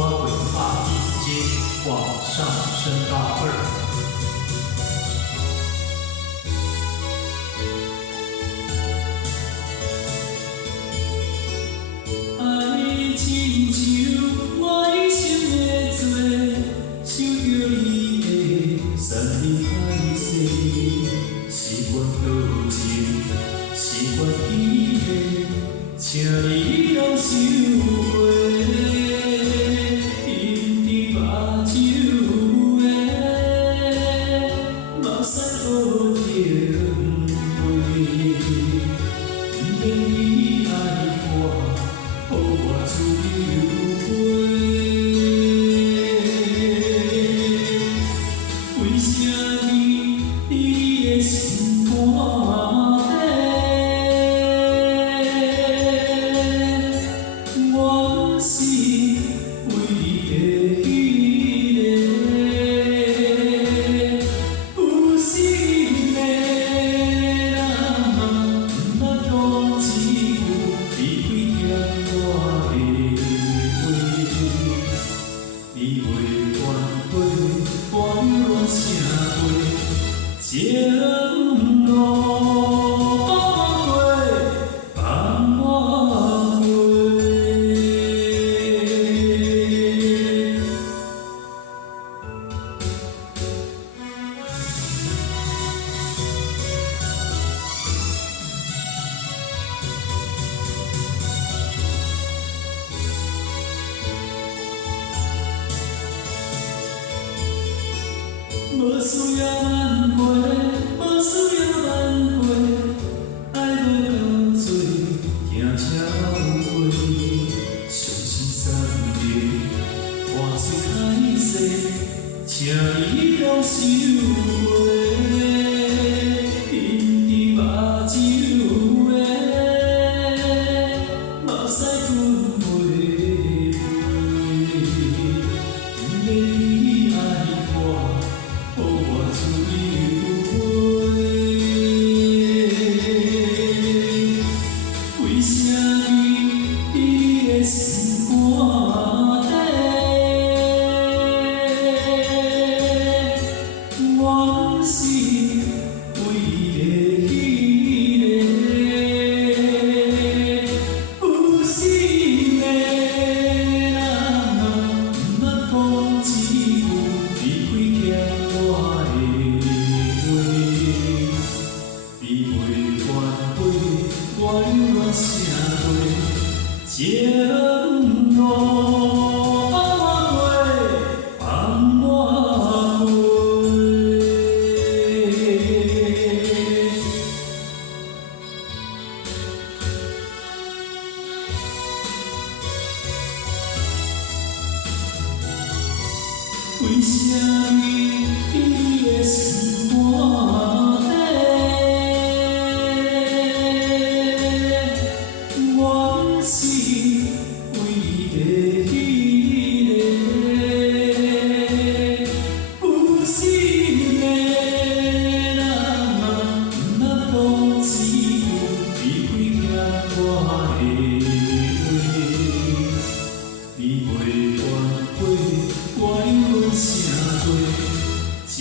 花鬼话弟子经往上升到2。爱亲像我一生的罪，想着你的山明海誓，是阮多情，是阮意的，请你拢收回。因你目睭的目屎无停飞，不免你爱我。予我自由飞，为什么你的心肝底，我是为你的迄个有心的人，不捌讲一句离开咸我的话，你为怨悔，我流声泪，情路放我过。无需要挽回，无需要挽回，爱无到嘴，行车有过，伤心三日，汗水海誓，请你拢收回。因你目睭的目屎滚袂飞，不免你爱我。予我自由飞，为什么你的心肝底，我是为你的迄个有心的人，不捌讲一句离开咸我的话，你为怨悔，我流泪声泪，情路放我过。为什么你的心肝底，我是为你的迄个有心的人，不捌讲一句离开咸我的话，你为怨悔，我流声泪，情